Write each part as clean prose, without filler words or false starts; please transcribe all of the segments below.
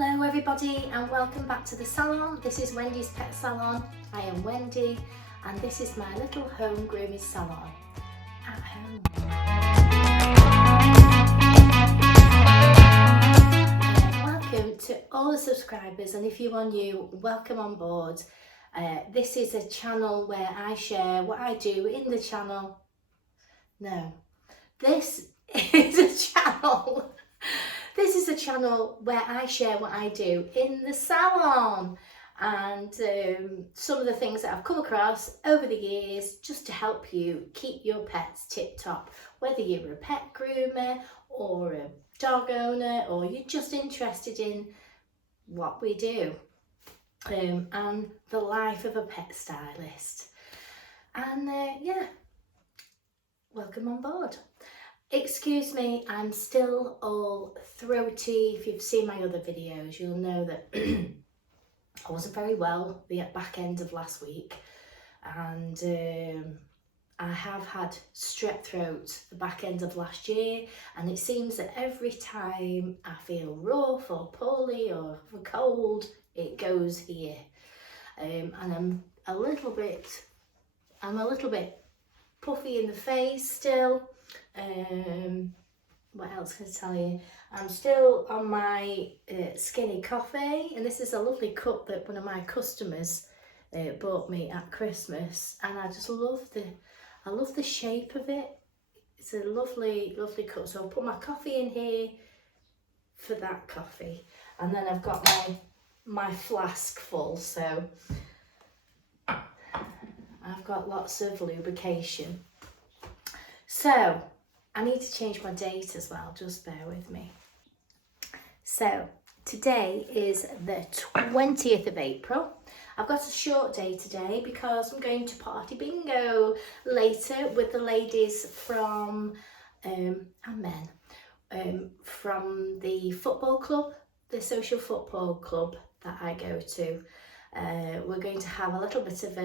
Hello everybody and welcome back to the salon. This is Wendy's Pet Salon. I am Wendy and this is my little home grooming salon at home. Welcome to all the subscribers, and if you are new, welcome on board. This is a channel where I share what I do in the channel. No, this is a channel. This is a channel where I share what I do in the salon and some of the things that I've come across over the years just to help you keep your pets tip top. Whether you're a pet groomer or a dog owner or you're just interested in what we do and the life of a pet stylist. And yeah, welcome on board. Excuse me, I'm still all throaty. If you've seen my other videos, you'll know that I wasn't very well the back end of last week, and I have had strep throat the back end of last year, and it seems that every time I feel rough or poorly or have a cold, it goes here, and I'm a little bit puffy in the face still. What else can I tell you? I'm still on my skinny coffee, and this is a lovely cup that one of my customers bought me at Christmas, and I just love the shape of it. It's a lovely cup, so I'll put my coffee in here for that coffee, and then I've got my flask full, so I've got lots of lubrication. So I need to change my date as well, just bear with me. So today is the 20th of April. I've got a short day today because I'm going to party bingo later with the ladies from, and men, from the football club, the social football club that I go to. We're going to have a little bit of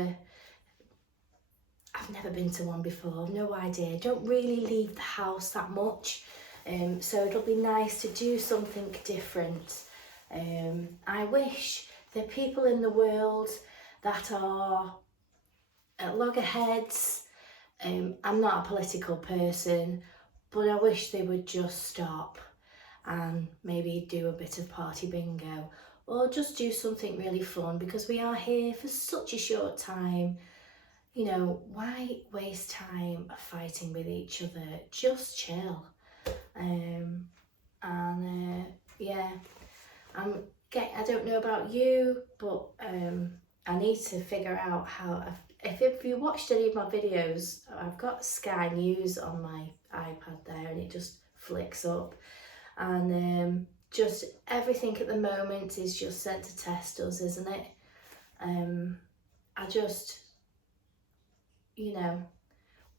I've never been to one before, no idea, don't really leave the house that much, so it'll be nice to do something different. I wish the people in the world that are at loggerheads, I'm not a political person, but I wish they would just stop and maybe do a bit of party bingo or just do something really fun, because we are here for such a short time. You know, why waste time fighting with each other? Just chill. Yeah, I don't know about you, but I need to figure out how. If you watched any of my videos, I've got Sky News on my iPad there, and it just flicks up, and just everything at the moment is just sent to test us, isn't it? You know,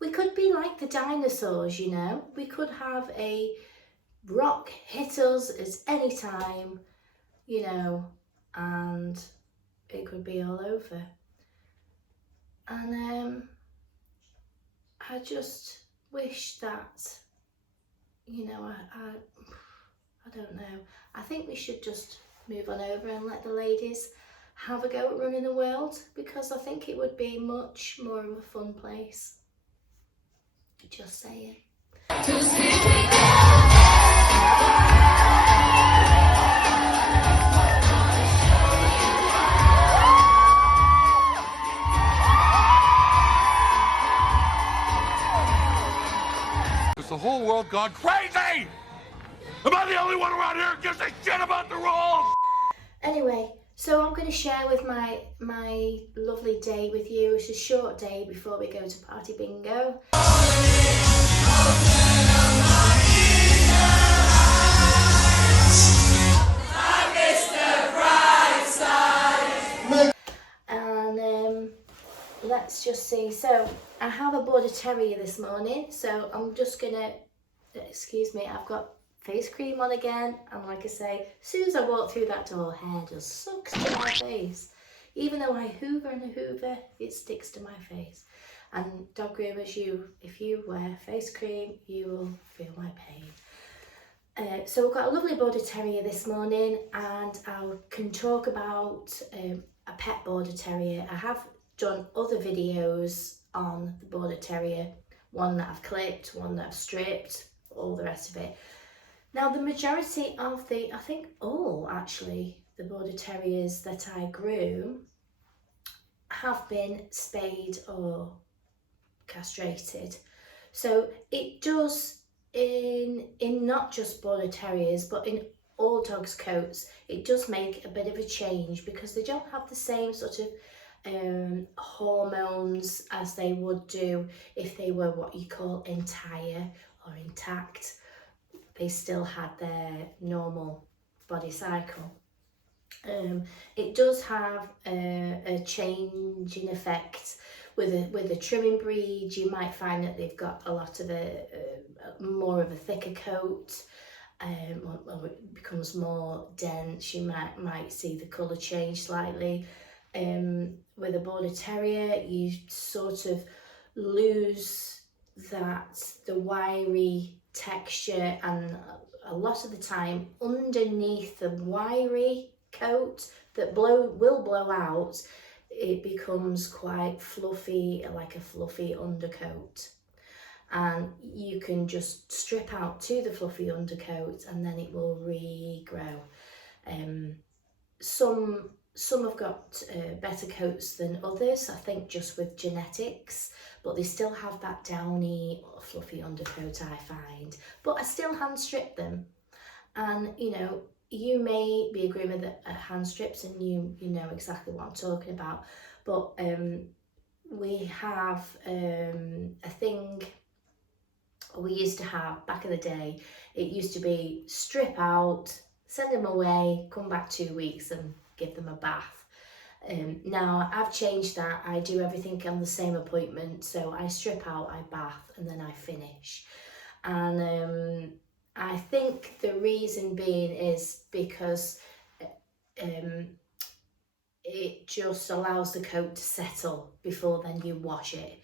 we could be like the dinosaurs, you know. We could have a rock hit us at any time, you know, and it could be all over. And I just wish that, you know, I don't know. I think we should just move on over and let the ladies have a go at running the world, because I think it would be much more of a fun place. Just saying. There's the whole world gone crazy? Am I the only one around here who gives a shit about the rules? Anyway, so I'm going to share with my lovely day with you. It's a short day before we go to party bingo. And let's just see. So I have a border terrier this morning, so I'm just gonna, excuse me, I've got face cream on again, and like I say, as soon as I walk through that door, hair just sucks to my face. Even though I hoover and a hoover, it sticks to my face. And dog groomers, if you wear face cream, you will feel my pain. So we've got a lovely Border Terrier this morning, and I can talk about a pet Border Terrier. I have done other videos on the Border Terrier, one that I've clipped, one that I've stripped, all the rest of it. Now the majority of I think all actually, the Border Terriers that I groom have been spayed or castrated. So it does, in not just Border Terriers but in all dogs' coats, it does make a bit of a change because they don't have the same sort of hormones as they would do if they were what you call entire or intact. They still had their normal body cycle. It does have a changing effect with a trimming breed. You might find that they've got a lot of more of a thicker coat. Well, it becomes more dense. You might see the colour change slightly. With a Border Terrier, you sort of lose the wiry texture, and a lot of the time underneath the wiry coat that will blow out, it becomes quite fluffy, like a fluffy undercoat, and you can just strip out to the fluffy undercoat and then it will regrow. Some have got better coats than others, I think just with genetics, but they still have that downy or fluffy undercoat, I find. But I still hand strip them, and you know, you may be a groomer that hand strips and you know exactly what I'm talking about, but we have a thing we used to have back in the day. It used to be strip out, send them away, come back 2 weeks and give them a bath. Now I've changed that. I do everything on the same appointment, so I strip out, I bath, and then I finish. And I think the reason being is because it just allows the coat to settle before then you wash it.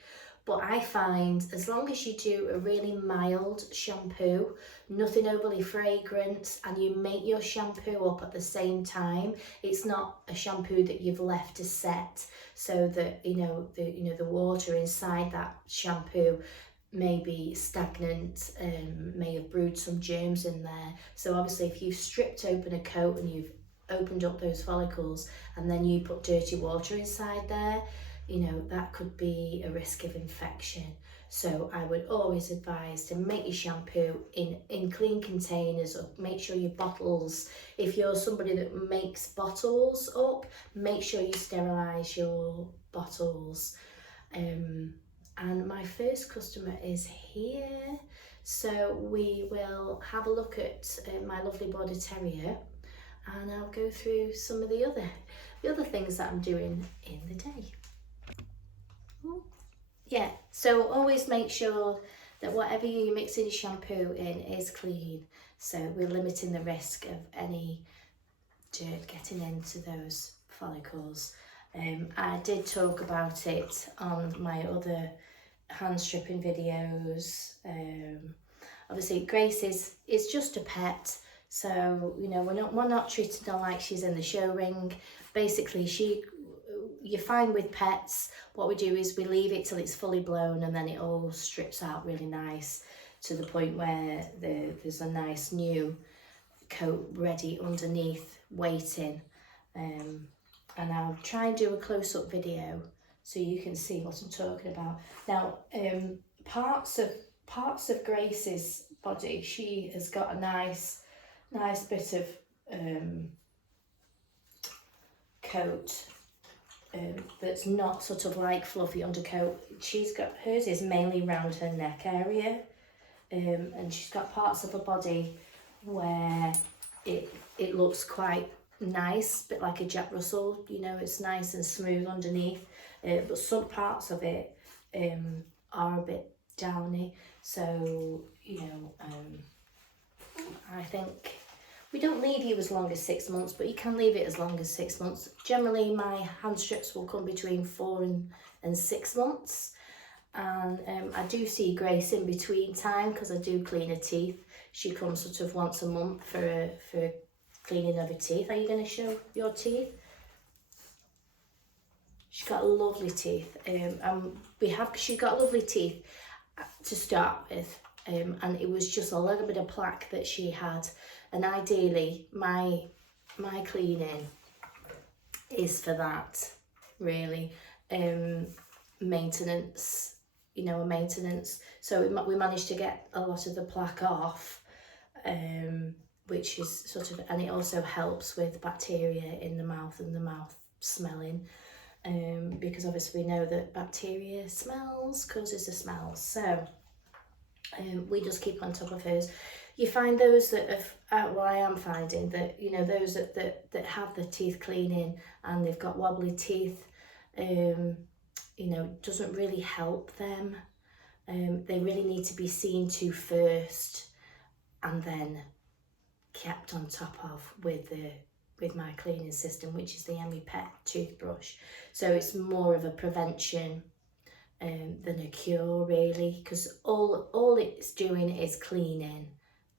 But I find as long as you do a really mild shampoo, nothing overly fragrant, and you make your shampoo up at the same time, it's not a shampoo that you've left to set so that the water inside that shampoo may be stagnant, may have brewed some germs in there. So obviously if you've stripped open a coat and you've opened up those follicles and then you put dirty water inside there, that could be a risk of infection. So I would always advise to make your shampoo in clean containers, or make sure your bottles, if you're somebody that makes bottles up, make sure you sterilise your bottles. And my first customer is here, so we will have a look at my lovely Border Terrier, and I'll go through some of the other things that I'm doing in the day. Ooh. Yeah, so always make sure that whatever you're mixing your shampoo in is clean, so we're limiting the risk of any dirt getting into those follicles. I did talk about it on my other hand stripping videos. Obviously Grace is just a pet, so we're not treating her like she's in the show ring. Basically, you find with pets, what we do is we leave it till it's fully blown, and then it all strips out really nice to the point where there's a nice new coat ready underneath waiting. And I'll try and do a close-up video so you can see what I'm talking about. Now, parts of Grace's body, she has got a nice bit of coat that's not sort of like fluffy undercoat. Hers is mainly around her neck area, and she's got parts of her body where it looks quite nice, a bit like a Jack Russell, it's nice and smooth underneath, but some parts of it are a bit downy. So I think we don't leave you as long as 6 months, but you can leave it as long as 6 months. Generally, my hand strips will come between 4 and 6 months. And I do see Grace in between time because I do clean her teeth. she comes sort of once a month for cleaning of her teeth. Are you going to show your teeth? She's got lovely teeth, she's got lovely teeth to start with, and it was just a little bit of plaque that she had, and ideally my cleaning is for that, really. Maintenance, you know, a maintenance. So we managed to get a lot of the plaque off, which is sort of, and it also helps with bacteria in the mouth and the mouth smelling, because obviously we know that bacteria causes a smell. So we just keep on top of hers. You find those that have, well, I am finding that, you know, those that have the teeth cleaning and they've got wobbly teeth, you know, doesn't really help them. They really need to be seen to first and then kept on top of with my cleaning system, which is the EmiPet toothbrush. So it's more of a prevention than a cure, really, because all it's doing is cleaning.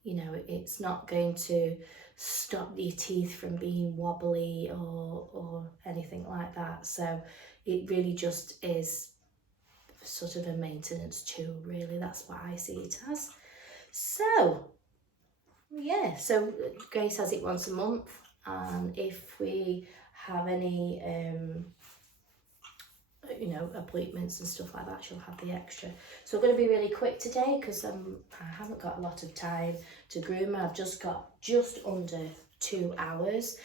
You know, it's not going to stop your teeth from being wobbly or anything like that. So it really just is sort of a maintenance tool, really. That's what I see it as. So yeah, so Grace has it once a month, and if we have any you know, appointments and stuff like that, she'll have the extra. So I'm going to be really quick today because I haven't got a lot of time to groom. I've just got just under 2 hours.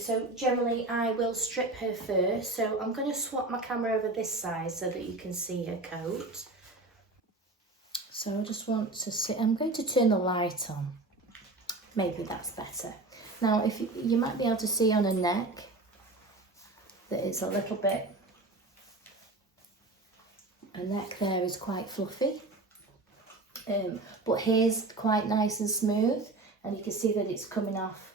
So generally I will strip her first. So I'm going to swap my camera over this side so that you can see her coat. So I just want to sit, I'm going to turn the light on. Maybe that's better. Now, if you might be able to see on her neck that it's a little bit, her neck there is quite fluffy, but here's quite nice and smooth, and you can see that it's coming off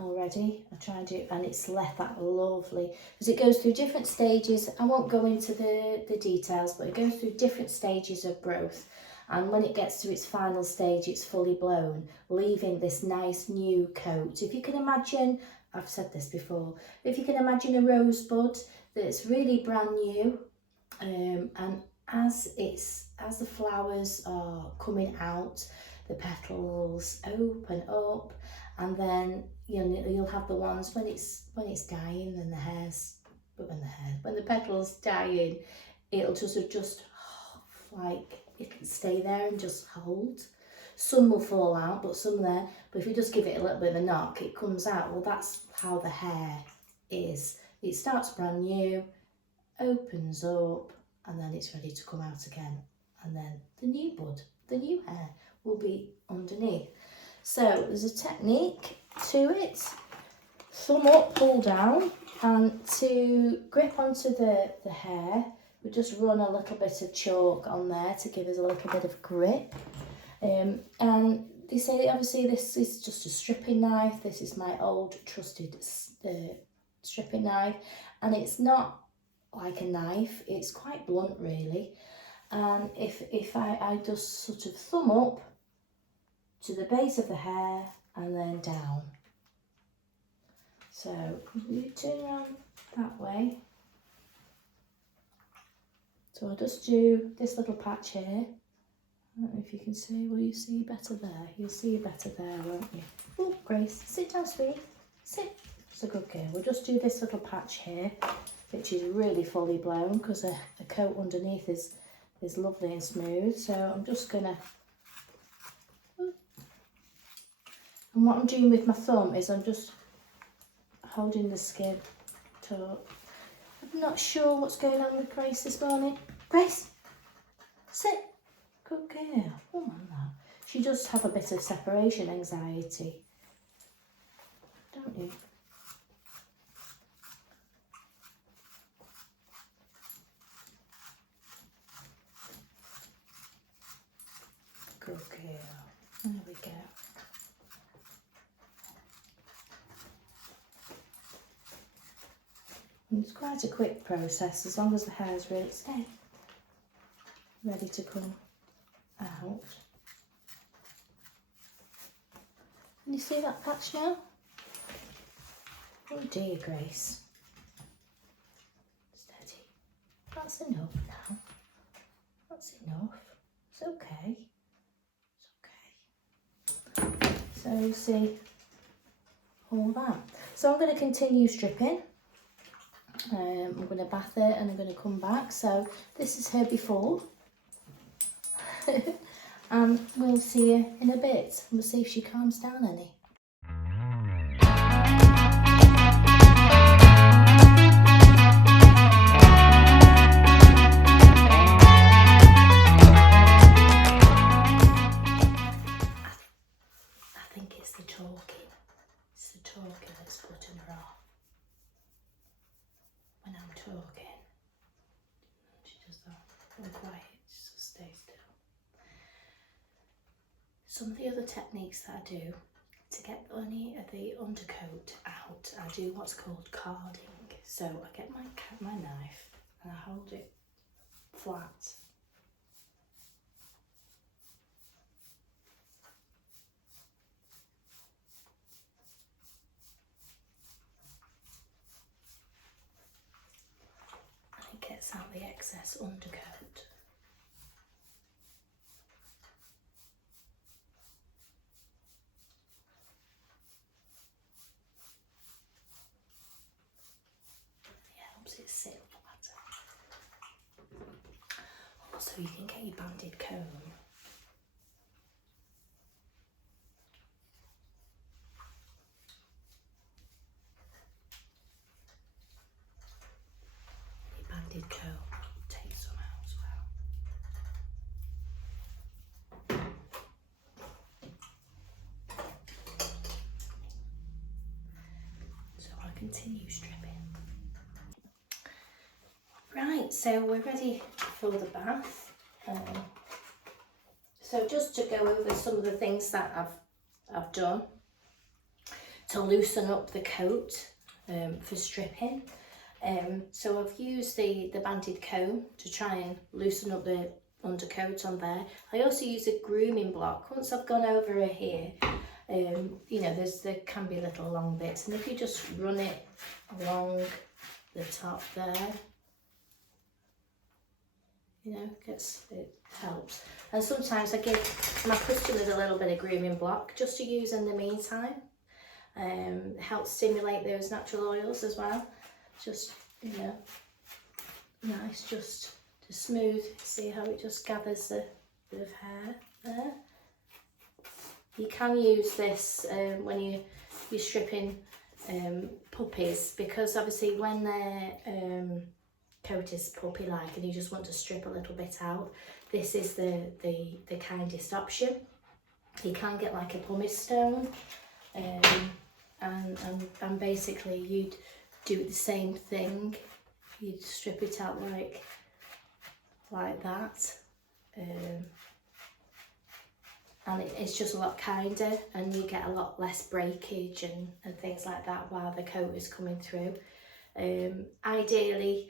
already. I tried it and it's left that lovely, because it goes through different stages. I won't go into the details, but it goes through different stages of growth, and when it gets to its final stage, it's fully blown, leaving this nice new coat. If you can imagine, I've said this before, if you can imagine a rosebud that's really brand new, and as the flowers are coming out, the petals open up, and then you'll have the ones when it's dying, and when the petals dying, it'll just like, it can stay there and just hold. Some will fall out, but some there. But if you just give it a little bit of a knock, it comes out. Well, that's how the hair is. It starts brand new, opens up, and then it's ready to come out again. And then the new bud, the new hair will be underneath. So there's a technique to it. Thumb up, pull down, and to grip onto the hair, we just run a little bit of chalk on there to give us a little bit of grip. And they say, obviously, this is just a stripping knife. This is my old trusted stripping knife, and it's not like a knife, it's quite blunt, really. And if I just sort of thumb up to the base of the hair and then down. So you turn around that way. So I'll just do this little patch here. I don't know if you can see. Will you see better there? You'll see better there, won't you? Oh, Grace, sit down, sweetie. Sit. It's a good girl. We'll just do this little patch here, which is really fully blown because the coat underneath is lovely and smooth. So I'm just gonna, and what I'm doing with my thumb is I'm just holding the skin taut. I'm not sure what's going on with Grace this morning. Grace, sit. Good girl. Oh man, she does have a bit of separation anxiety, don't you? Good girl. There we go. And it's quite a quick process as long as the hair is really ready to come out. you see that patch now? Oh dear, Grace. Steady. That's enough now. That's enough. It's okay. It's okay. So you see all that. So I'm going to continue stripping. I'm going to bath it and I'm going to come back. So this is her before. And we'll see her in a bit. We'll see if she calms down any. I think it's the talking. It's the talking that's putting her off. When I'm talking, she does that. I'm quiet, she just stays still. Some of the other techniques that I do to get any of the undercoat out, I do what's called carding. So I get my knife and I hold it flat. And it gets out the excess undercoat. It sit flatter. Also, you can get your banded comb. Your banded comb, take some out as well. So I'll continue stripping. Right, so we're ready for the bath. So just to go over some of the things that I've done to loosen up the coat for stripping. So I've used the banded comb to try and loosen up the undercoat on there. I also use a grooming block. Once I've gone over it here, you know, there can be little long bits, and if you just run it along the top there, you know, it helps. And sometimes I give my customers a little bit of grooming block just to use in the meantime. Helps stimulate those natural oils as well. Just, you know, nice just to smooth. See how it just gathers a bit of hair there. You can use this when you're stripping puppies, because obviously when they're coat is puppy like and you just want to strip a little bit out, this is the kindest option. You can get like a pumice stone, and basically you'd do the same thing. You'd strip it out like that, and it's just a lot kinder, and you get a lot less breakage and things like that while the coat is coming through. Ideally,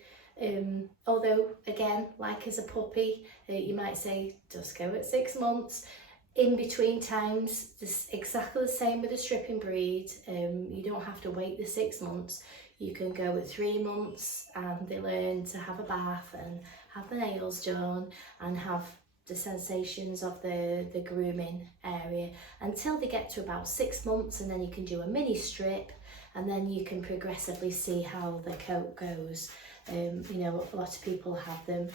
although again, like as a puppy, you might say just go at 6 months. In between times, it's exactly the same with a stripping breed. You don't have to wait the 6 months. You can go at 3 months and they learn to have a bath and have the nails done and have the sensations of the grooming area until they get to about 6 months, and then you can do a mini strip, and then you can progressively see how the coat goes. You know, a lot of people have them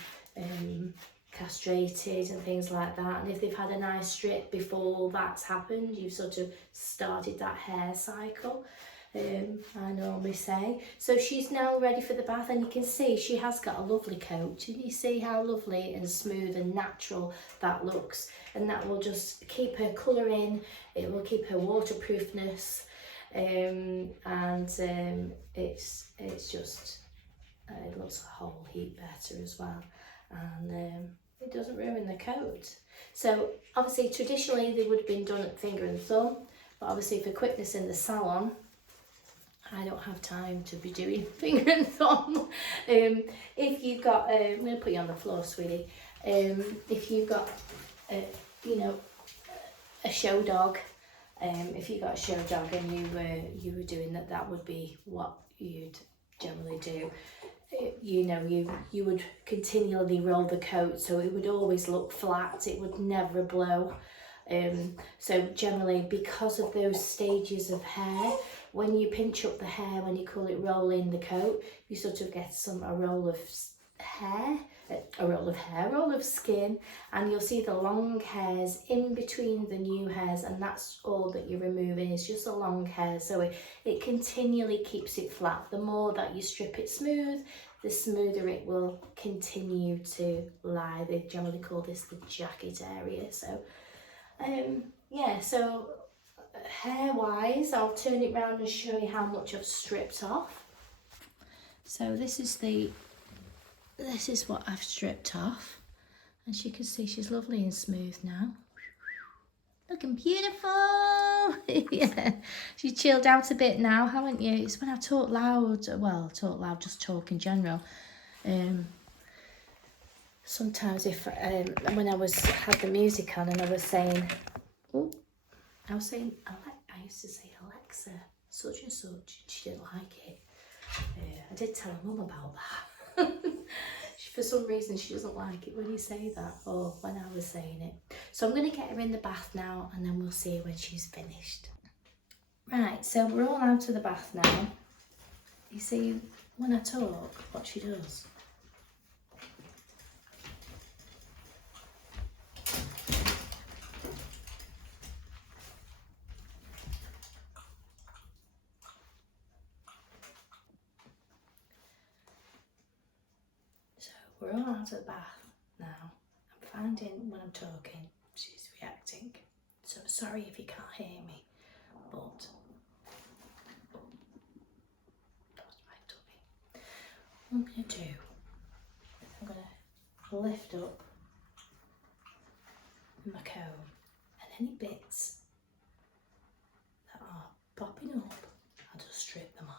castrated and things like that, and if they've had a nice strip before that's happened, you've sort of started that hair cycle, I normally say. So she's now ready for the bath, and you can see she has got a lovely coat. You see how lovely and smooth and natural that looks, and that will just keep her colour in, it will keep her waterproofness, and it's just it looks a whole heap better as well, and it doesn't ruin the coat. So obviously traditionally they would have been done at finger and thumb, but obviously for quickness in the salon, I don't have time to be doing finger and thumb. If you've got, I'm going to put you on the floor, sweetie. If you've got, you know, a show dog, If you got a show dog and you were doing that, that would be what you'd generally do. You know, you would continually roll the coat, so it would always look flat, it would never blow. So generally, because of those stages of hair, when you pinch up the hair, when you call it rolling the coat, you sort of get a roll of skin, and you'll see the long hairs in between the new hairs, and that's all that you're removing is just the long hair. So it continually keeps it flat. The more that you strip it smooth, the smoother it will continue to lie. They generally call this the jacket area. So yeah, so hair wise, I'll turn it round and show you how much I've stripped off. So this is what I've stripped off. As you can see, she's lovely and smooth now. Looking beautiful. Yeah, she's chilled out a bit now, haven't you? It's when I talk loud, well, talk loud, just talk in general. Sometimes if, when I had the music on and I was saying, oh, I used to say, Alexa, such and such, she didn't like it. I did tell her mum about that. For some reason, she doesn't like it when you say that, or when I was saying it. So I'm going to get her in the bath now, and then we'll see her when she's finished. Right, so we're all out of the bath now. You see, when I talk, what she does. We're all out of the bath now. I'm finding when I'm talking, she's reacting. So I'm sorry if you can't hear me, but that's my tummy. What I'm going to do, I'm going to lift up my comb, and any bits that are popping up, I'll just strip them off.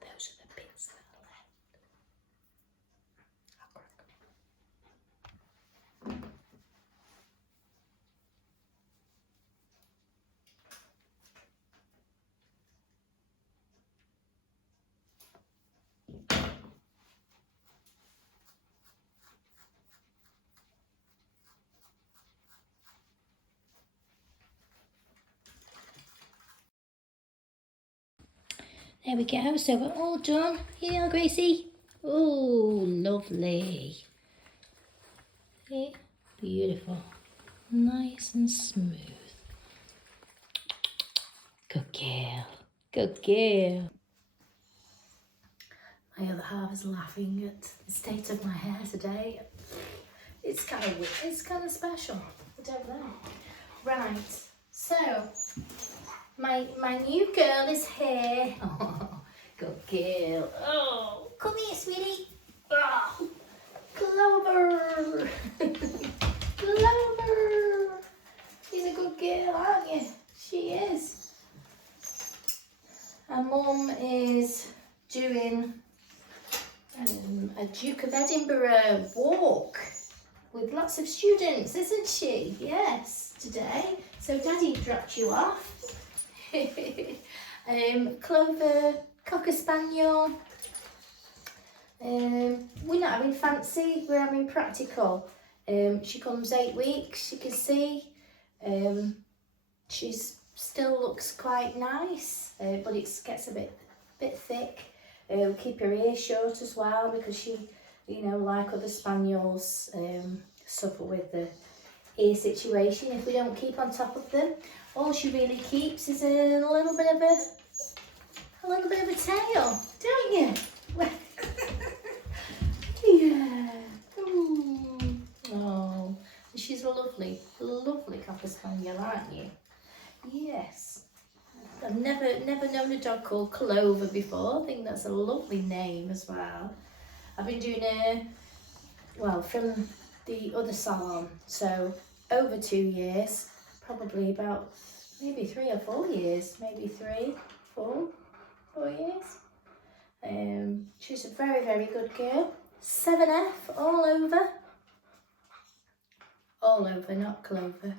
Those are the bits that are left. I'll crack them. There we go, so we're all done. Here, Gracie. Oh, lovely. See? Beautiful. Nice and smooth. Good girl. Good girl. My other half is laughing at the state of my hair today. It's kind of special. I don't know. Right, so my new girl is here. Oh, good girl. Oh, come here, sweetie. Oh, Clover. Clover. She's a good girl, aren't you? She is. Her mum is doing a Duke of Edinburgh walk with lots of students, isn't she? Yes, today. So Daddy dropped you off. Clover, Cocker Spaniel. We're not having fancy, we're having practical. She comes 8 weeks, you can see. She still looks quite nice, but it gets a bit thick. Keep her ears short as well, because she, you know, like other spaniels, suffer with the ear situation if we don't keep on top of them. All she really keeps is a little bit of a tail, don't you? Yeah. Ooh. Oh, she's a lovely, lovely Cocker Spaniel, aren't you? Yes. I've never known a dog called Clover before. I think that's a lovely name as well. I've been doing from the other salon, so over 2 years, probably about maybe 3 or 4 years, maybe 4 years. She's a very, very good girl. 7F all over, not Clover.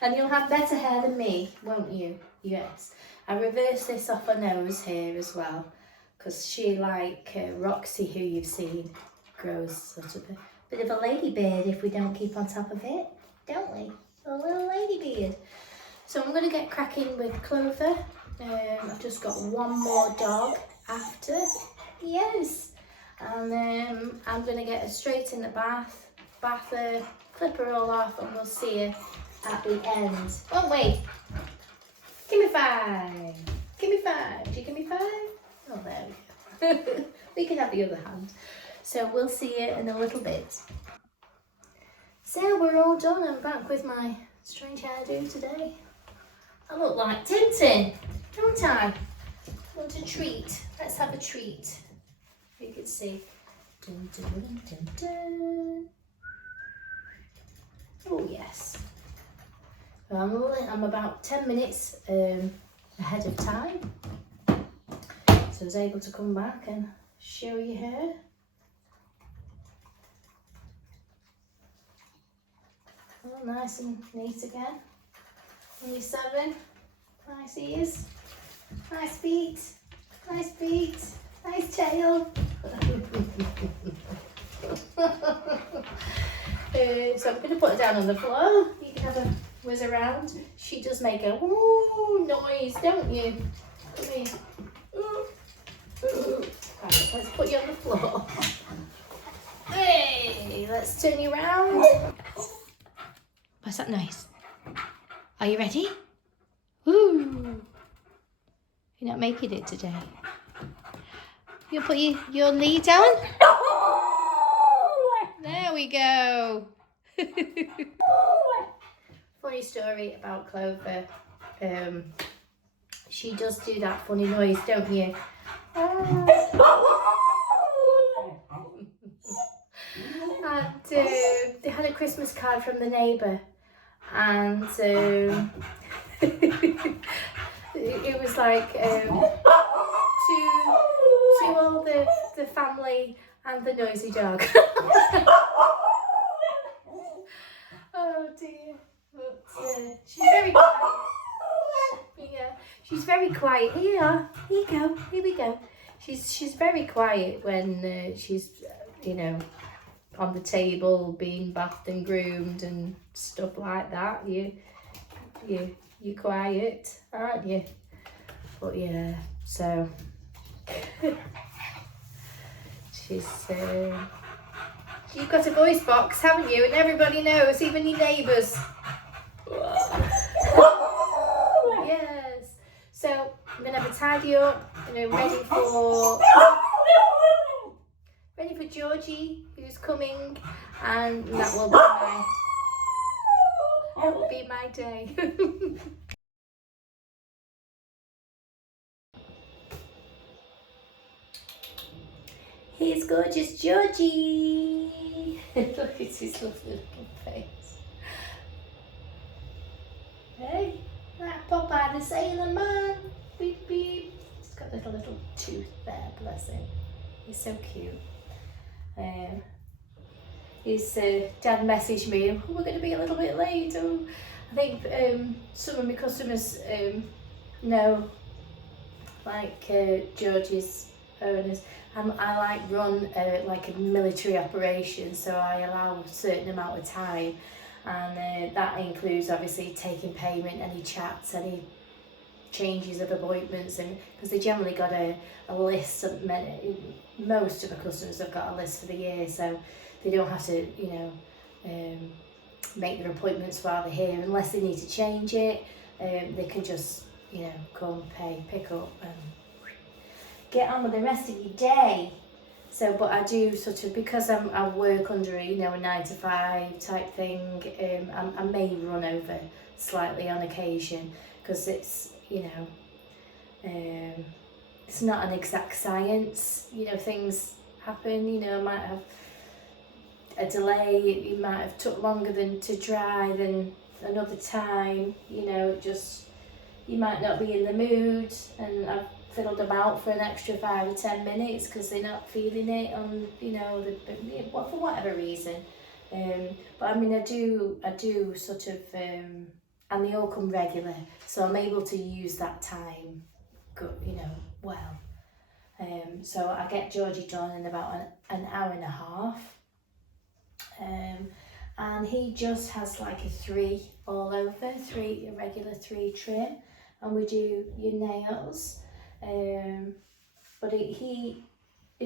And you'll have better hair than me, won't you? Yes. I reversed this off her nose here as well, because she, like Roxy, who you've seen, grows sort of a bit of a lady beard if we don't keep on top of it, don't we? A little lady beard. So I'm going to get cracking with Clover. I've just got one more dog after. Yes. And I'm going to get her straight in the bath her, clip her all off, and we'll see her at the end. Oh, wait. Give me 5. Give me 5. Do you give me 5? Oh, there we go. We can have the other hand. So we'll see you in a little bit. So we're all done. I'm back with my strange hairdo today. I look like Tintin, don't I? Want a treat? Let's have a treat. You can see. Dun, dun, dun, dun. Oh yes. I'm about 10 minutes ahead of time, so I was able to come back and show you her. Oh, nice and neat again. Only 7. Nice ears, nice feet, nice tail. So I'm going to put her down on the floor. You can have a whiz around. She does make a woo noise, don't you? Come here. Right, let's put you on the floor. Hey, let's turn you around. What's that noise? Are you ready? Woo! You're not making it today. You'll put your lead down. There we go. Funny story about Clover. She does do that funny noise, don't you? And they had a Christmas card from the neighbour, and it was like to all the family and the noisy dog. Oh dear. But she's very quiet. Yeah, she's very quiet. Here you go. Here we go. She's very quiet when she's on the table being bathed and groomed and stuff like that. You're quiet, aren't you? But yeah, so you've got a voice box, haven't you? And everybody knows, even your neighbours. Yes. So I'm gonna have a tidy up, ready for Georgie, who's coming, and that will be my day. Here's gorgeous Georgie. Look at his lovely little face. Hey, that Popeye the Sailor Man. Beep beep. He's got a little tooth there, bless him. He's so cute. His dad messaged me, oh, we're going to be a little bit late. Oh, I think some of my customers know, like George's owners. I like run like a military operation, so I allow a certain amount of time, and that includes obviously taking payment, any chats, any changes of appointments, and because they generally got a list of most of the customers have got a list for the year, so they don't have to make their appointments while they're here unless they need to change it. They can just come, pay, pick up, and get on with the rest of your day. So, but I do sort of, because I work under a 9 to 5 type thing, I may run over slightly on occasion, because it's, you know, it's not an exact science, you know, things happen, you know, might have a delay, it might have took longer than to dry than another time, you know, it just, you might not be in the mood, and I've fiddled them out for an extra 5 or 10 minutes because they're not feeling it on, you know, for whatever reason. But I mean, I do sort of, and they all come regular, so I'm able to use that time, good, you know, well. So I get Georgie done in about an hour and a half. And he just has like a 3 all over, a regular 3 trim, and we do your nails. But he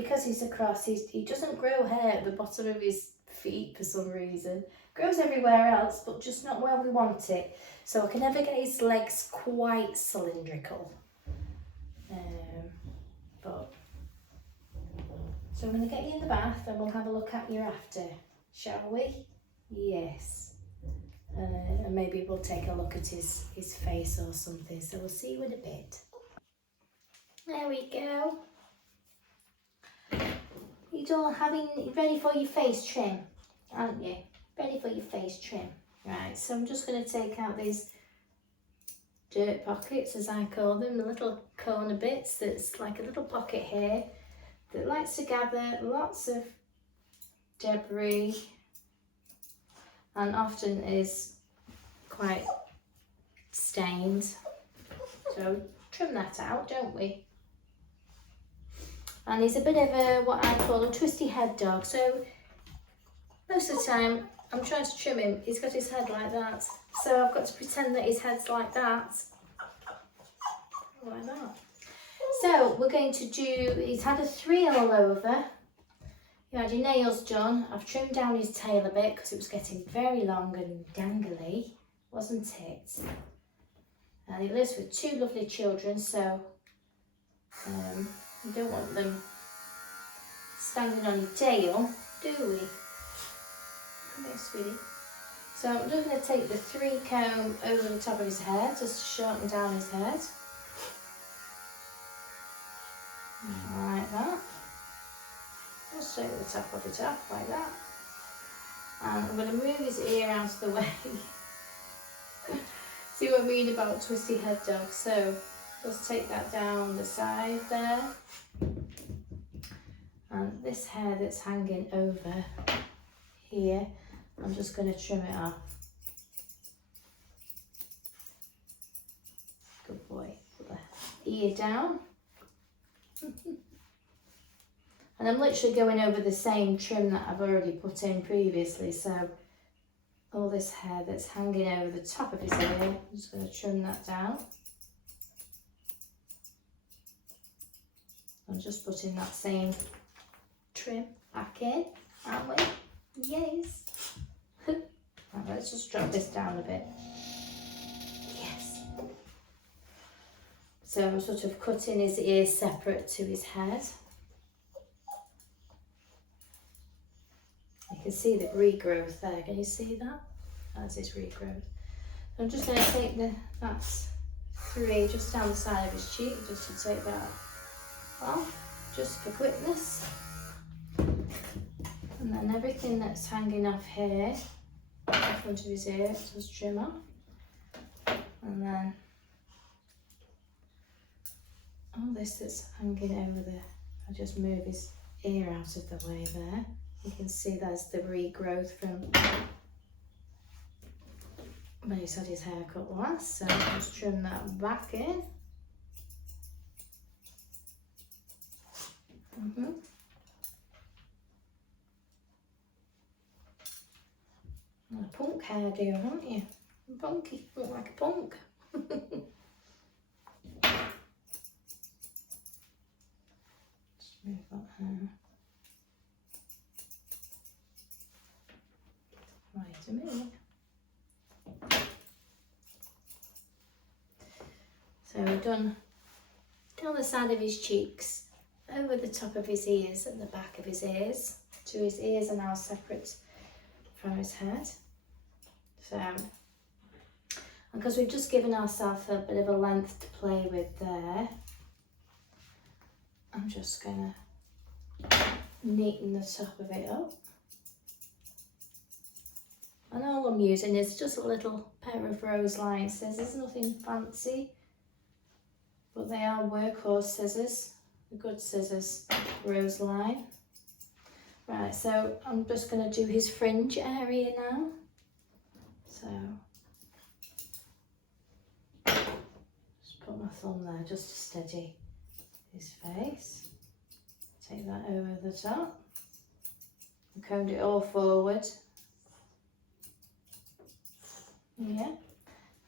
because he's a cross, he doesn't grow hair at the bottom of his feet for some reason. Grows everywhere else, but just not where we want it. So I can never get his legs quite cylindrical. But so I'm going to get you in the bath and we'll have a look at you after, shall we? Yes. And maybe we'll take a look at his face or something. So we'll see you in a bit. There we go. You're ready for your face trim, aren't you? Ready for your face trim. Right, so I'm just going to take out these dirt pockets, as I call them, the little corner bits that's like a little pocket here that likes to gather lots of debris and often is quite stained. So trim that out, don't we? And he's a bit of a, what I call a twisty head dog. So most of the time I'm trying to trim him, he's got his head like that. So I've got to pretend that his head's like that. Like that. So we're going to do, he's had a 3 all over. You had your nails done. I've trimmed down his tail a bit because it was getting very long and dangly, wasn't it? And he lives with 2 lovely children, so you don't want them standing on your tail, do we? Come here, sweetie. So I'm just going to take the 3 comb over the top of his head, just to shorten down his head. Like that. Just over the top of it up, like that. And I'm going to move his ear out of the way. See what I mean about twisty head dog? So just take that down the side there. And this hair that's hanging over here, I'm just going to trim it off. Good boy. Put the ear down. And I'm literally going over the same trim that I've already put in previously. So all this hair that's hanging over the top of his ear, I'm just going to trim that down. I'm just putting that same trim back in, aren't we? Yes. Right, let's just drop this down a bit. Yes. So I'm sort of cutting his ears separate to his head. You can see the regrowth there. Can you see that? That's his regrowth. I'm just going to take that 3 just down the side of his cheek, just to take that off, just for quickness. And then everything that's hanging off here, in front of his ear, just trim off. And then all this that's hanging over there, I'll just move his ear out of the way there. You can see there's the regrowth from when he's had his hair cut last, so I'll just trim that back in. A punk hairdo, aren't you? Punky, look like a punk. Just move that hair. Right a minute. So we've done down the side of his cheeks, over the top of his ears and the back of his ears. 2 his ears are now separate from his head. So because we've just given ourselves a bit of a length to play with there, I'm just going to neaten the top of it up. And all I'm using is just a little pair of rose line scissors, nothing fancy, but they are workhorse scissors, good scissors, rose line. Right, so I'm just going to do his fringe area now. So just put my thumb there just to steady his face. Take that over the top. I combed it all forward. Yeah,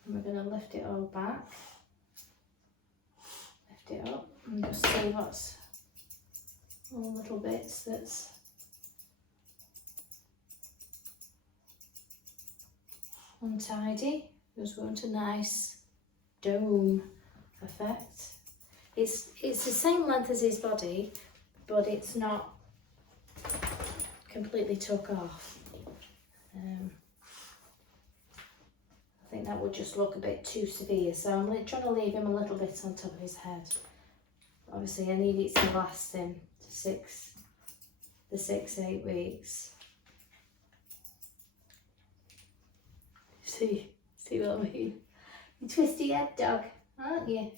and we're going to lift it all back. Lift it up and just see what's all little bits that's untidy. Just want a nice dome effect. It's the same length as his body, but it's not completely tuck off. I think that would just look a bit too severe, so I'm trying to leave him a little bit on top of his head. Obviously I need it to last him to 6-8 weeks. See what I mean? You twist your head, dog, aren't you?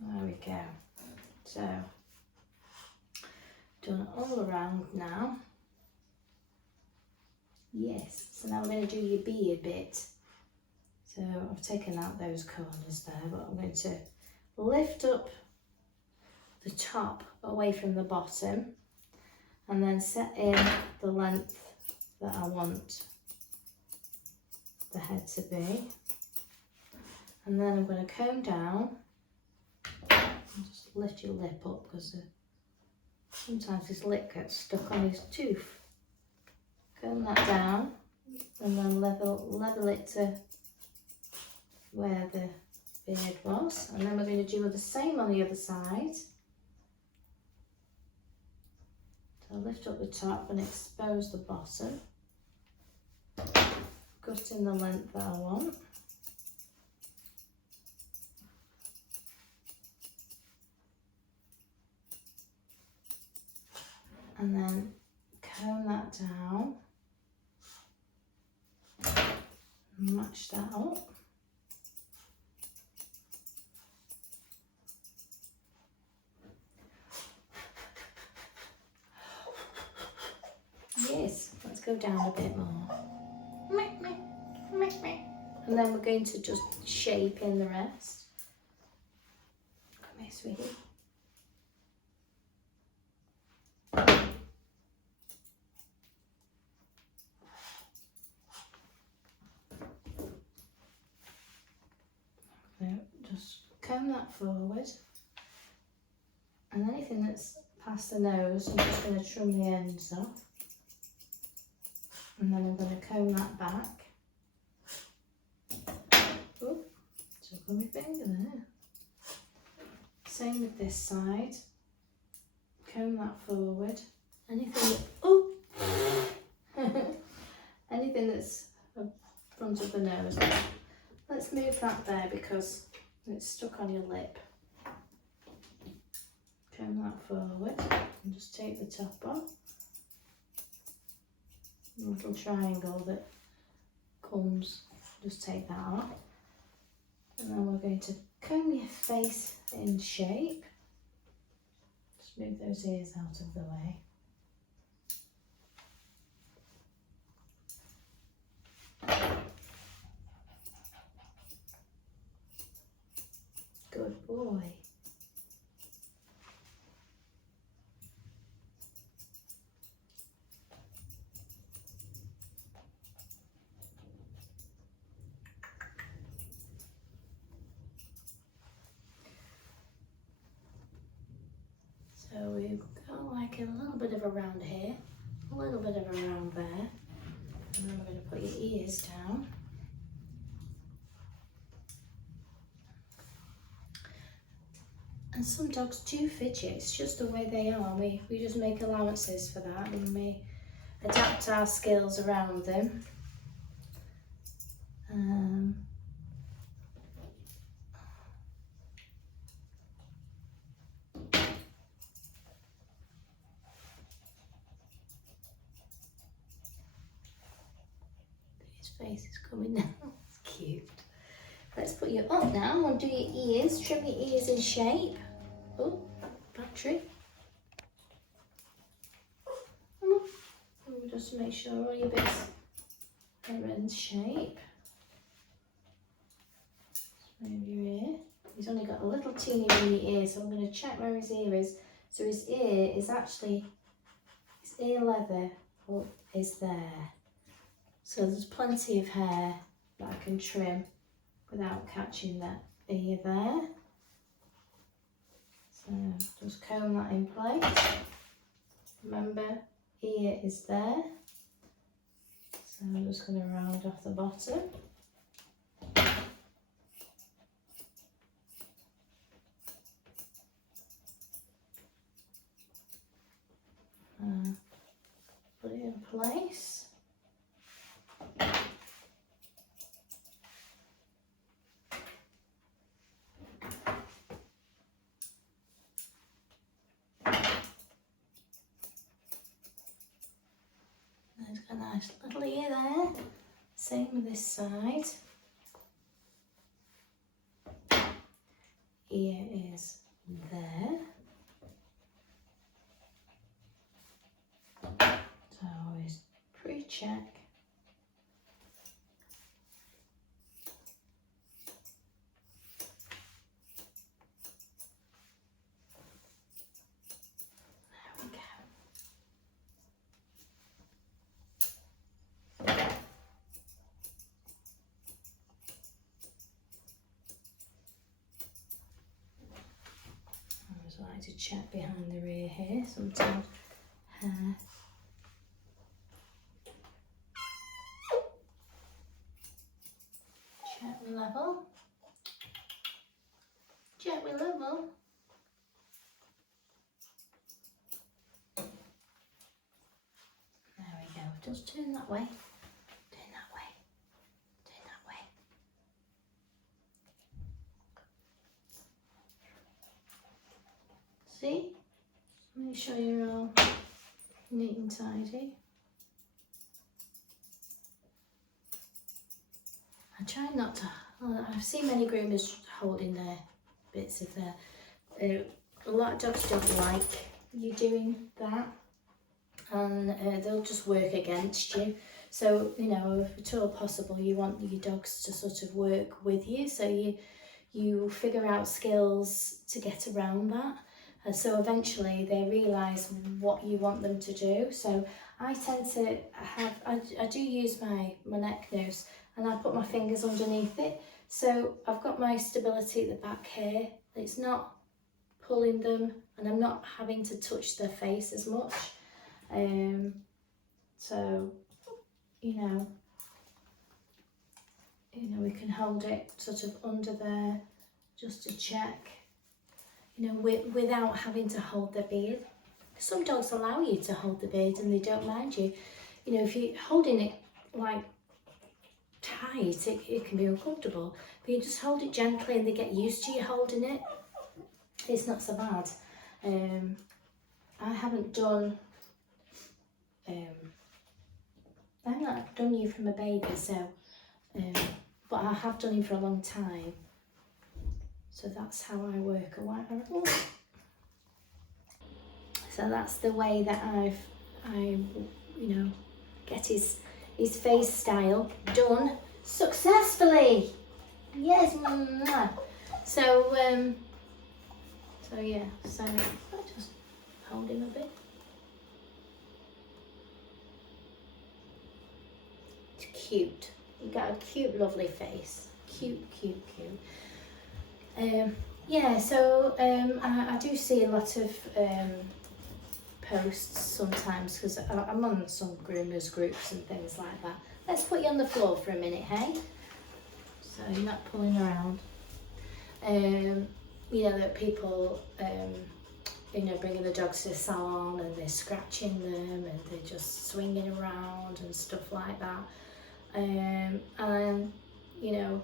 There we go. So, done all around now. Yes, so now we're going to do your beard bit. So I've taken out those corners there, but I'm going to lift up the top away from the bottom and then set in the length that I want the head to be. And then I'm going to comb down. Just lift your lip up because sometimes his lip gets stuck on his tooth. Comb that down and then level it to where the beard was, and then we're going to do the same on the other side. So lift up the top and expose the bottom, cut in the length that I want. And then comb that down, match that up. Yes, let's go down a bit more. And then we're going to just shape in the rest. Come here, sweetie. Now, just comb that forward. And anything that's past the nose, I'm just going to trim the ends off. And then I'm going to comb that back. Oh, took on my finger there. Same with this side. Comb that forward. Anything that, anything that's front of the nose. Let's move that there because it's stuck on your lip. Comb that forward and just take the top off. A little triangle that comes, just take that off. And then we're going to comb your face in shape. Just move those ears out of the way. Good boy. So we've got like a little bit of a round here, a little bit of a round there, and then we're going to put your ears down. And some dogs do fidget, it's just the way they are. We just make allowances for that and we adapt our skills around them. His face is coming down, it's cute. Let's put you up now and do your ears, trim your ears in shape. Oh, battery. Just to make sure all your bits are in shape. Move your ear. He's only got a little teeny weeny ear, so I'm going to check where his ear is. So his ear is actually, his ear leather is there. So there's plenty of hair that I can trim without catching that ear there. So just comb that in place. Remember, ear is there. So I'm just going to round off the bottom. Put it in place. There's a nice little ear there. Same with this side. Ear is there. So always pre-check. There we go. I always like to check behind the ear here, sometimes hair. Check the level. Check the level. There we go. Just turn that way. Turn that way. Turn that way. See? Make sure you're all neat and tidy. I try not to, I've seen many groomers holding their bits of their, a lot of dogs don't like you doing that, and they'll just work against you. So, you know, if at all possible, you want your dogs to sort of work with you, so you figure out skills to get around that. And so eventually they realise what you want them to do. So I tend to have, I do use my neck nose, and I put my fingers underneath it. So I've got my stability at the back here. It's not pulling them, and I'm not having to touch their face as much. So, you know, we can hold it sort of under there just to check, you know, without having to hold their beard. Some dogs allow you to hold the beard and they don't mind you. You know, if you're holding it like tight, it can be uncomfortable. But you just hold it gently and they get used to you holding it. It's not so bad. I haven't done you from a baby, so but I have done him for a long time. So that's how I work. So that's the way that I you know, get his face style done successfully. Yes, mwah. So yeah, so I just hold him a bit. It's cute. You got a cute, lovely face. Cute. Yeah, so I do see a lot of posts sometimes, because I'm on some groomers groups and things like that. Let's put you on the floor for a minute, hey? So you're not pulling around. you know, that people, you know, bringing the dogs to the salon and they're scratching them and they're just swinging around and stuff like that. And, you know,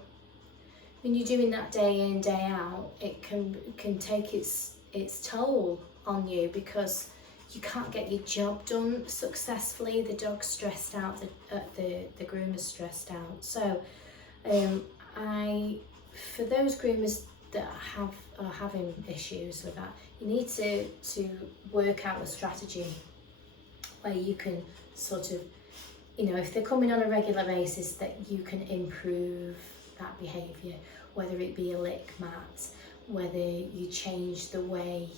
when you're doing that day in, day out, it can take its toll on you, because you can't get your job done successfully. The dog's stressed out, the groomer's stressed out. So for those groomers that are having issues with that, you need to work out a strategy where you can sort of, you know, if they're coming on a regular basis, that you can improve that behaviour, whether it be a lick mat, whether you change the way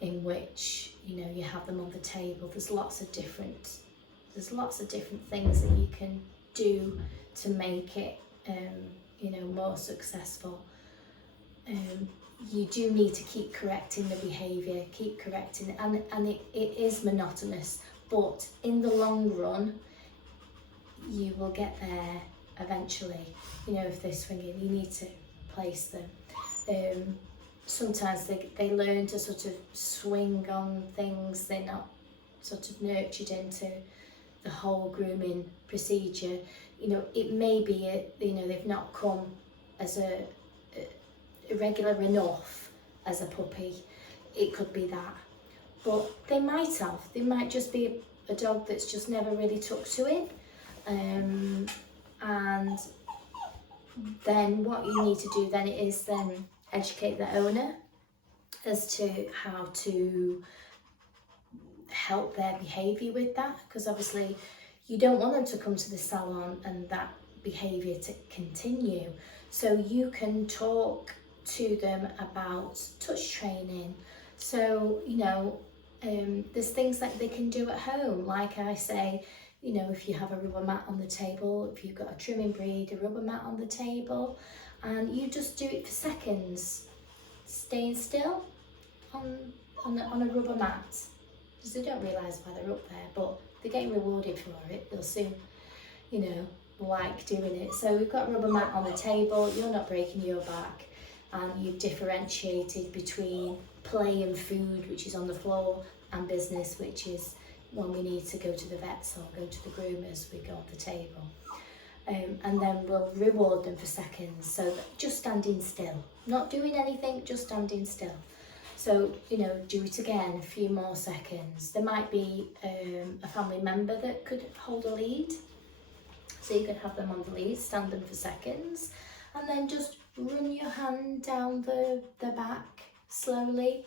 in which, you know, you have them on the table. There's lots of different things that you can do to make it, you know, more successful. You do need to keep correcting the behaviour, keep correcting it, and it is monotonous, but in the long run, you will get there eventually. You know, if they're swinging, you need to place them. Sometimes they learn to sort of swing on things. They're not sort of nurtured into the whole grooming procedure. You know, it may be, you know, they've not come as a regular enough as a puppy. It could be that. But they might just be a dog that's just never really took to it. And then what you need to do then is then educate the owner as to how to help their behaviour with that, because obviously you don't want them to come to the salon and that behaviour to continue. So you can talk to them about touch training. So, you know, there's things that they can do at home. Like I say, you know, if you have a rubber mat on the table, if you've got a trimming breed, a rubber mat on the table, and you just do it for seconds, staying still on a rubber mat, because they don't realise why they're up there, but they're getting rewarded for it. They'll soon, you know, like doing it. So we've got a rubber mat on the table, you're not breaking your back, and you've differentiated between play and food, which is on the floor, and business, which is when we need to go to the vets or go to the groomers, we go on the table. And then we'll reward them for seconds. So just standing still, not doing anything, just standing still. So, you know, do it again, a few more seconds. There might be a family member that could hold a lead. So you could have them on the lead, stand them for seconds, and then just run your hand down the back slowly.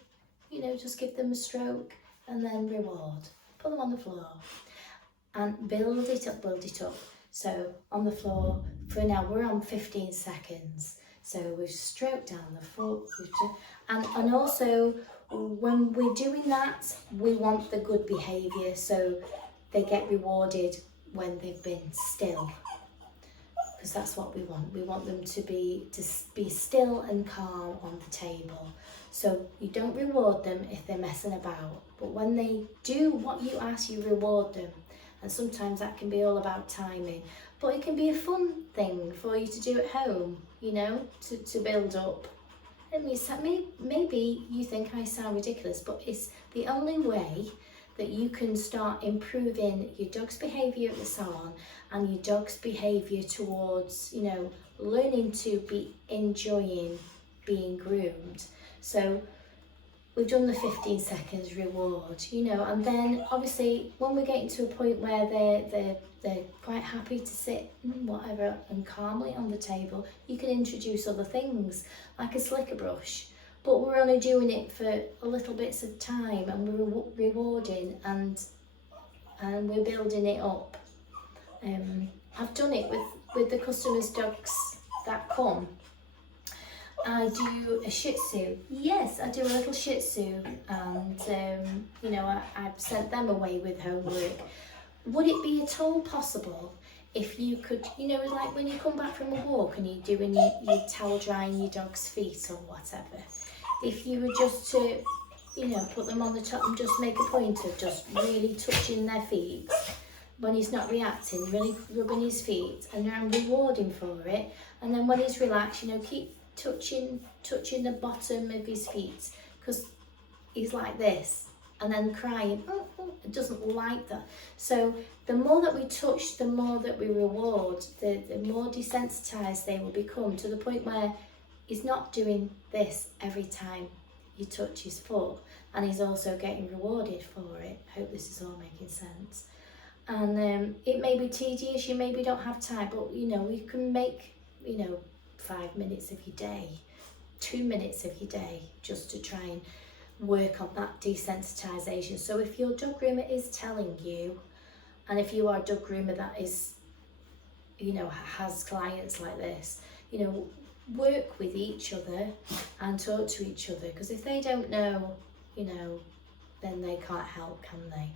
You know, just give them a stroke and then reward. Put them on the floor and build it up. So on the floor, for now we're on 15 seconds. So we've stroked down the foot, and also when we're doing that, we want the good behaviour, so they get rewarded when they've been still, because that's what we want. We want them to be still and calm on the table. So you don't reward them if they're messing about, but when they do what you ask, you reward them. And sometimes that can be all about timing, but it can be a fun thing for you to do at home, you know, to build up. I mean, maybe you think I sound ridiculous, but it's the only way that you can start improving your dog's behaviour at the salon and your dog's behaviour towards, you know, learning to be enjoying being groomed. So we've done the 15 seconds reward, you know, and then obviously when we're getting to a point where they're quite happy to sit whatever and calmly on the table, you can introduce other things like a slicker brush, but we're only doing it for a little bits of time, and we're rewarding and we're building it up. I've done it with the customers' dogs that come. I do a Shih Tzu. Yes, I do a little Shih Tzu, and you know, I've sent them away with homework. Would it be at all possible if you could, you know, like when you come back from a walk and you're doing your towel drying your dog's feet or whatever, if you were just to, you know, put them on the top and just make a point of just really touching their feet when he's not reacting, really rubbing his feet, and then rewarding for it, and then when he's relaxed, you know, keep touching the bottom of his feet, because he's like this, and then crying. It doesn't like that. So the more that we touch, the more that we reward, the more desensitized they will become, to the point where he's not doing this every time you touch his foot, and he's also getting rewarded for it. I hope this is all making sense. And it may be tedious, you maybe don't have time, but you know, you can make, you know, 5 minutes of your day, 2 minutes of your day, just to try and work on that desensitization. So if your dog groomer is telling you, and if you are a dog groomer that is, you know, has clients like this, you know, work with each other and talk to each other, because if they don't know, you know, then they can't help, can they?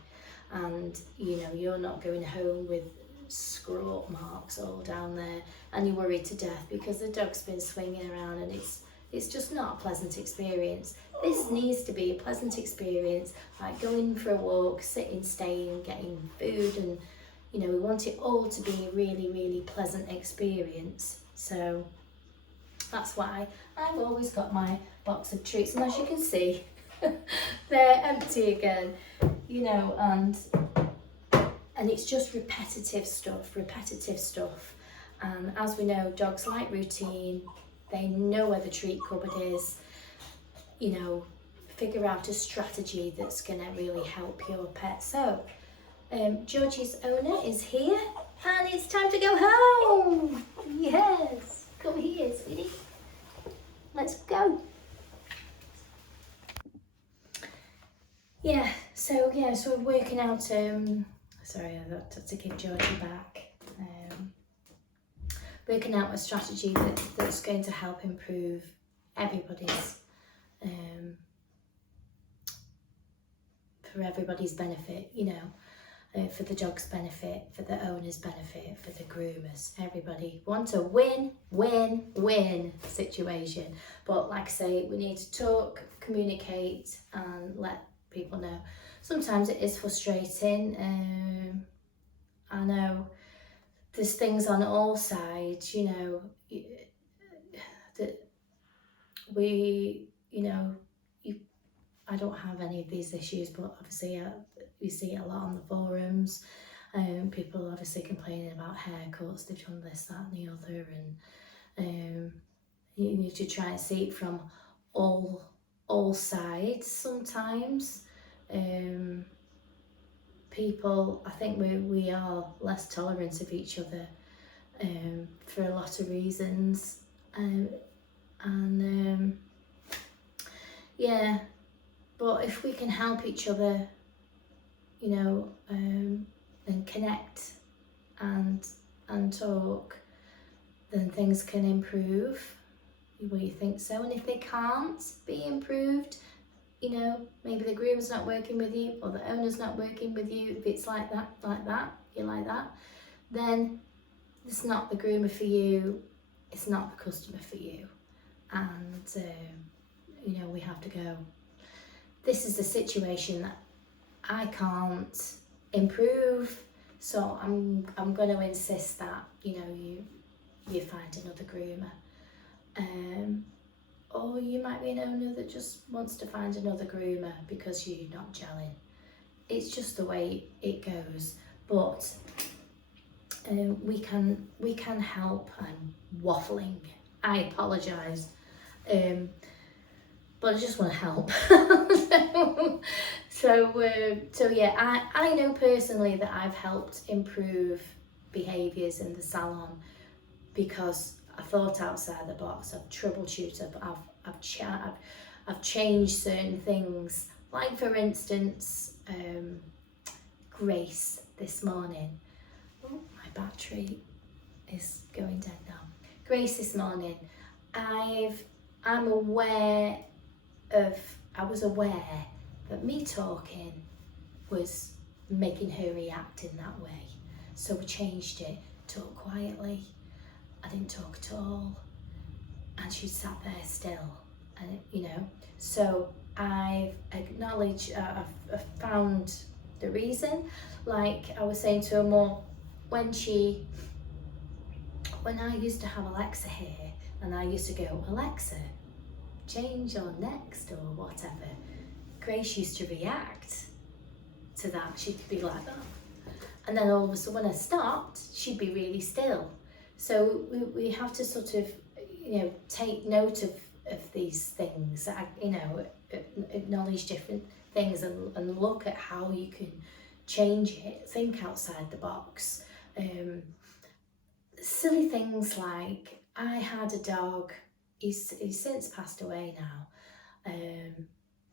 And you know, you're not going home with screw-up marks all down there and you're worried to death because the dog's been swinging around, and it's just not a pleasant experience. This needs to be a pleasant experience, like going for a walk, sitting, staying, getting food, and you know, we want it all to be a really, really pleasant experience. So that's why I've always got my box of treats, and as you can see, they're empty again, you know, and it's just repetitive stuff. And as we know, dogs like routine. They know where the treat cupboard is. You know, figure out a strategy that's going to really help your pet. So, Georgie's owner is here, and it's time to go home. Yes, come here, sweetie. Let's go. So we're working out. Sorry, I had to give Georgie back. Working out a strategy that's going to help improve everybody's, for everybody's benefit, you know, for the dog's benefit, for the owner's benefit, for the groomers. Everybody wants a win situation. But like I say, we need to talk, communicate, and let people know. Sometimes it is frustrating. I know there's things on all sides, you know, that we, you know, I don't have any of these issues, but obviously we see it a lot on the forums. People obviously complaining about haircuts, they've done this, that and the other, and you need to try and see it from all sides sometimes. People, I think we are less tolerant of each other for a lot of reasons, yeah, but if we can help each other, you know, and connect and talk, then things can improve. We think so. And if they can't be improved, you know, maybe the groomer's not working with you, or the owner's not working with you. If it's like that, you're like that, then it's not the groomer for you, it's not the customer for you. And you know, we have to go, this is the situation that I can't improve, so I'm going to insist that, you know, you find another groomer. Or you might be an owner that just wants to find another groomer because you're not gelling. It's just the way it goes. But we can help. I'm waffling. I apologise. But I just want to help. So yeah, I know personally that I've helped improve behaviours in the salon because I thought outside the box. I've troubleshooted. I've changed certain things. Like for instance, Grace this morning. Oh, my battery is going dead now. Grace this morning. I was aware that me talking was making her react in that way. So we changed it. Talk quietly. I didn't talk at all, and she sat there still, and you know. So I've acknowledged, I've found the reason. Like I was saying to her more, when I used to have Alexa here, And I used to go, Alexa, change or next or whatever. Grace used to react to that. She'd be like that. And then all of a sudden when I stopped, she'd be really still. So we have to sort of, take note of these things, acknowledge different things and look at how you can change it, think outside the box. Silly things like, I had a dog, he's since passed away now,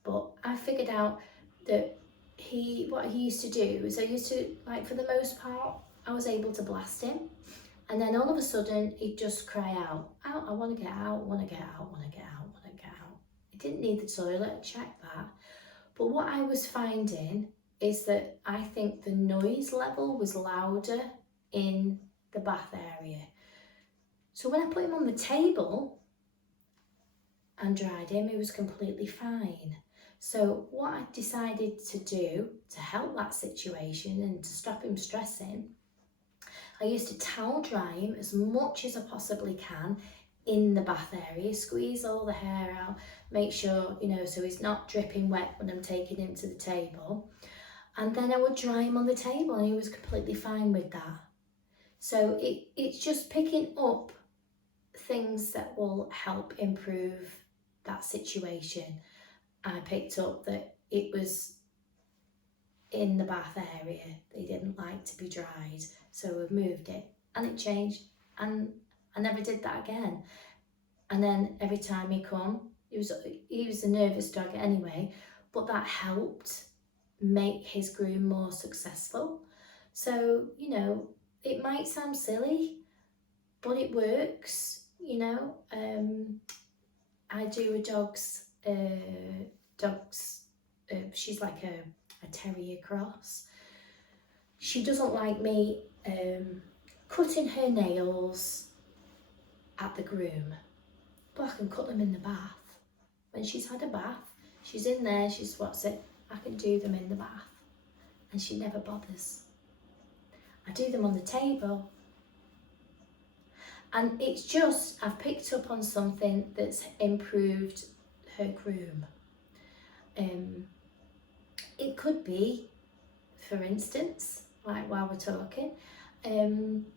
but I figured out that what he used to do is, I used to, like, for the most part, I was able to blast him, and then all of a sudden he'd just cry out, I want to get out, want to get out, want to get out, want to get out. He didn't need the toilet, check that. But what I was finding is that I think the noise level was louder in the bath area. So when I put him on the table and dried him, he was completely fine. So what I decided to do to help that situation and to stop him stressing, I used to towel dry him as much as I possibly can in the bath area, squeeze all the hair out, make sure, so he's not dripping wet when I'm taking him to the table. And then I would dry him on the table and he was completely fine with that. So it's just picking up things that will help improve that situation. I picked up that it was in the bath area, they didn't like to be dried, so we've moved it, and it changed, and I never did that again. And then every time he come, he was a nervous dog anyway, but that helped make his groom more successful. So, it might sound silly, but it works, I do a dog's, she's like a terrier cross. She doesn't like me cutting her nails at the groom, but I can cut them in the bath. When she's had a bath, she's in there, I can do them in the bath, and she never bothers. I do them on the table. And it's just, I've picked up on something that's improved her groom. It could be, for instance, like while we're talking,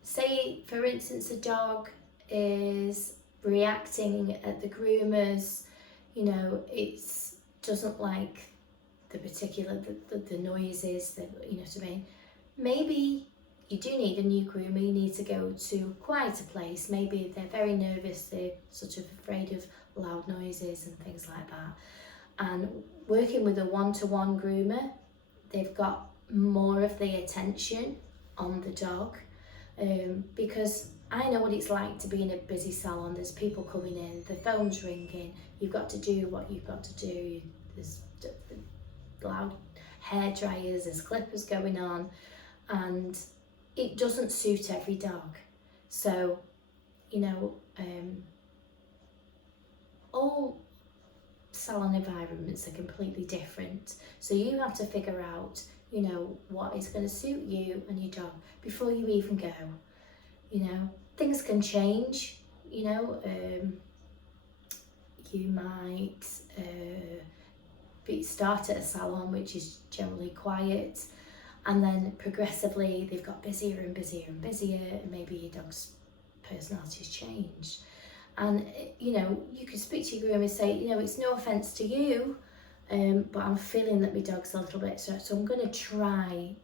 say for instance a dog is reacting at the groomers, it doesn't like the particular, the noises, what I mean. Maybe you do need a new groomer, you need to go to a quieter place. Maybe they're very nervous, they're sort of afraid of loud noises and things like that. And working with a one-to-one groomer, they've got more of the attention on the dog, because I know what it's like to be in a busy salon. There's people coming in, the phone's ringing, you've got to do what you've got to do. There's loud hair dryers, there's clippers going on, and it doesn't suit every dog. So, all salon environments are completely different. So you have to figure out, what is going to suit you and your dog before you even go. Things can change, you might start at a salon which is generally quiet, and then progressively they've got busier and busier and busier, and maybe your dog's personality's changed. And you could speak to your groomer and say, it's no offence to you, but I'm feeling that my dog's a little bit, so I'm going to try,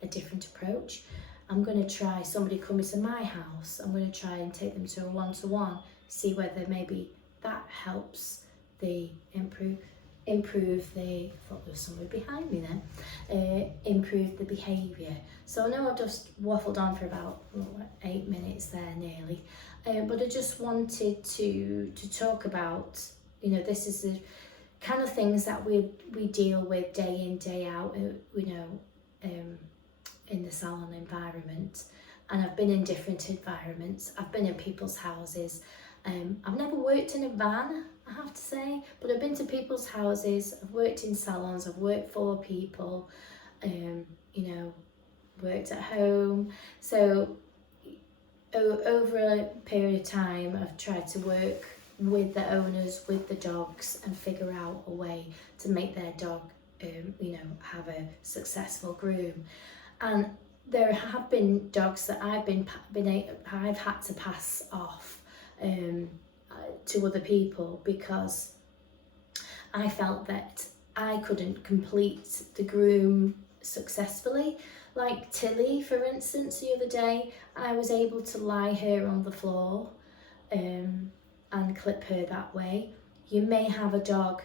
a different approach. I'm going to try somebody coming to my house. I'm going to try and take them to a one-to-one, see whether maybe that helps the improve the, I thought there was somebody behind me then, improve the behaviour. So I know I've just waffled on for about 8 minutes there nearly, but I just wanted to talk about, this is the kind of things that we deal with day in, day out, in the salon environment. And I've been in different environments. I've been in people's houses. I've never worked in a van, I have to say, but I've been to people's houses. I've worked in salons. I've worked for people. Worked at home. So over a period of time, I've tried to work with the owners, with the dogs, and figure out a way to make their dog, you know, have a successful groom. And there have been dogs that I've had to pass off to other people because I felt that I couldn't complete the groom successfully. Like Tilly, for instance, the other day, I was able to lie her on the floor and clip her that way. You may have a dog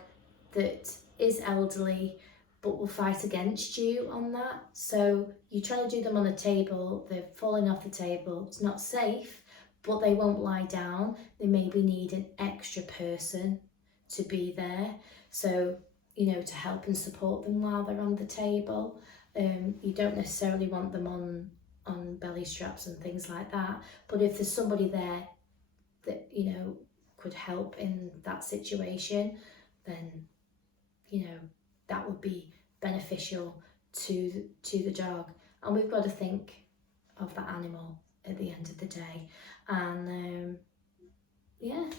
that is elderly but will fight against you on that. So you try to do them on a table, they're falling off the table, it's not safe, but they won't lie down. They maybe need an extra person to be there. So, you know, to help and support them while they're on the table. You don't necessarily want them on belly straps and things like that. But if there's somebody there that, you know, could help in that situation, then, you know, that would be beneficial to the dog. And we've got to think of that animal at the end of the day. And yeah.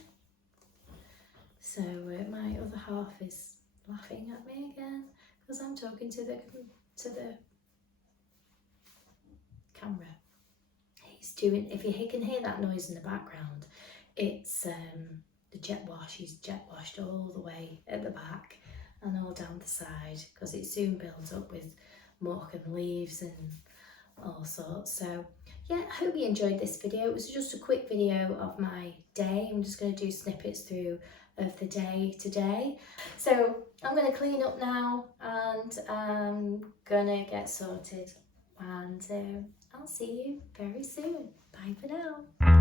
So my other half is laughing at me again because I'm talking to the camera. He's doing, if you can hear that noise in the background, it's the jet wash. He's jet washed all the way at the back and all down the side because it soon builds up with muck and leaves and all sorts. So yeah, I hope you enjoyed this video. It was just a quick video of my day. I'm just going to do snippets through of the day today. So I'm going to clean up now and I'm going to get sorted, and I'll see you very soon. Bye for now.